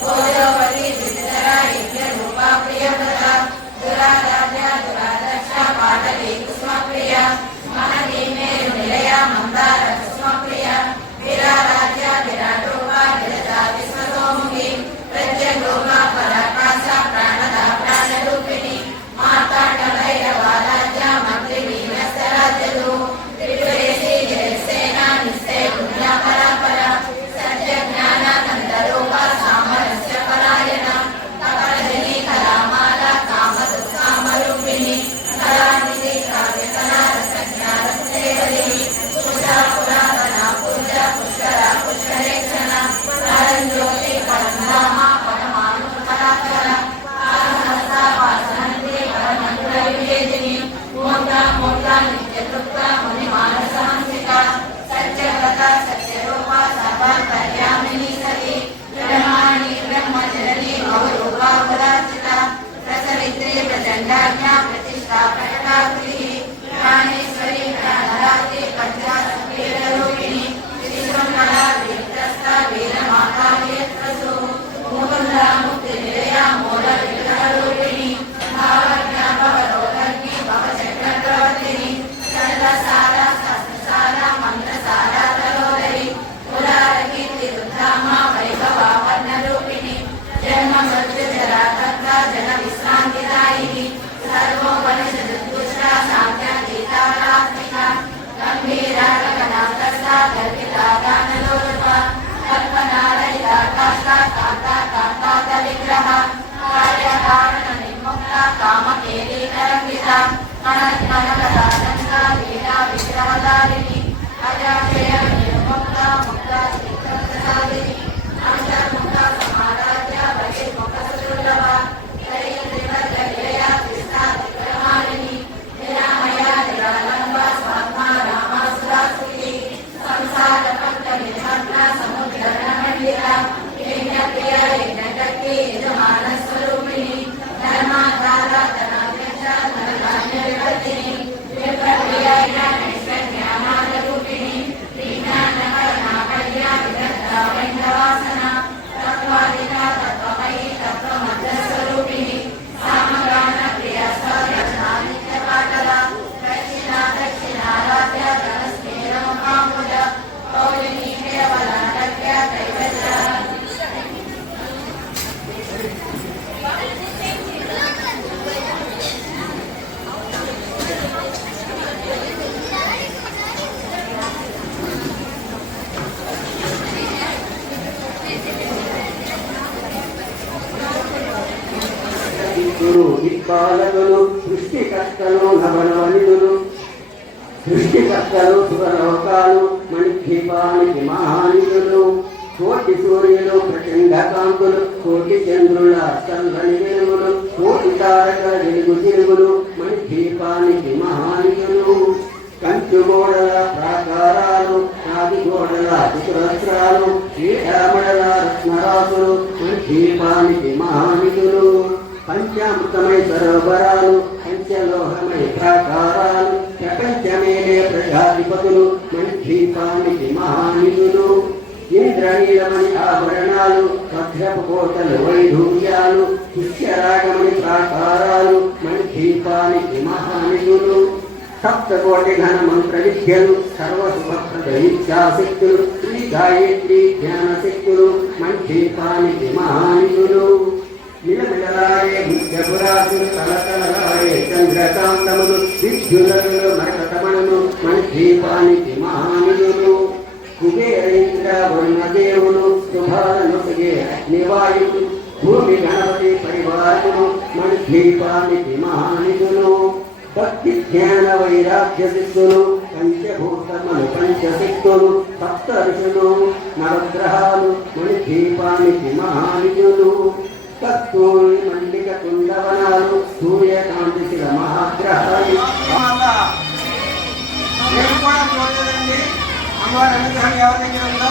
Glória బాలకులు సృష్టికర్తలు నవనవనితులు సృష్టికర్తలు సురలోకాలు మణిక్షీపానికి మహానిధులు కోటి సూర్యులు ప్రచండ కాంతులు కోటి చంద్రుల చల్లని వెలుగులు కోటి తారక వెలుగు తిరుగులు మణిక్షీపానికి మహానిధులు కంచు గోడల ప్రాకారాలు నాది గోడల చతురస్రాలు శ్రీరామడల రత్నరాసులు మణిక్షీపానికి మహానిధులు పంచామృతమై సరోవరాలు పంచలోహమై ప్రాకారాలు ప్రపంచమేలే ప్రజాధిపతులు మంత్రీపానికి మహానిధులు ఇంద్రనీలమణి ఆభరణాలు భద్రపు కోటలు వైఢూర్యాలు పుష్యరాగమణి ప్రాకారాలు మంత్రీపానికి మహానిధులు సప్తకోటి ఘన మంత్ర విద్యలు సర్వశుభప్రద ఇచ్ఛాశక్తులు శ్రీ గాయత్రి జ్ఞానశక్తులు మంత్రీపానికి మహానిధులు. నివాయులు భూమి గణపతి పరివారులు మన దీపానికి మహానిధులు భక్తి జ్ఞాన వైరాగ్య సిద్ధులు పంచభూతములు పంచశక్తులు సప్త ఋషులు నవగ్రహాలు మణి దీపానికి మహానిధులు కస్తూరి మల్లిక కుండవనాలు సూర్యకాంతి శిల మహాగ్రహాలు. నేను కూడా చూడలేదండి. అమ్మవారి అనుగ్రహం ఎవరి దగ్గర ఉందో?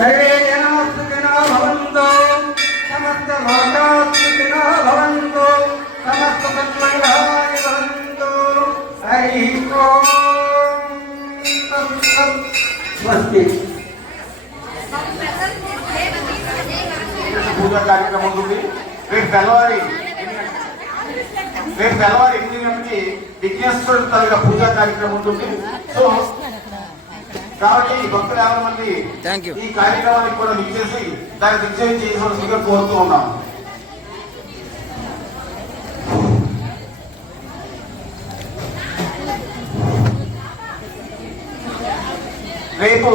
సర్వే జనా సుఖినో భవంతు సమస్త లోకాः సుఖినో భవంతు సమస్త సన్మంగళాని భవంతు హరి పూజా కార్యక్రమం ఉంటుంది రేపు తెల్లవారి రేపు తెల్లవారి ఎనిమిది గంటకి విఘ్నేశ్వరుడు తరగ పూజా కార్యక్రమం ఉంటుంది. సో కాబట్టి భక్తులు యాభై మంది. ఈ కార్యక్రమానికి కూడా విచ్చేసి దాన్ని విజయం చేయవలసిందిగా కోరుతూ ఉన్నాం రేపు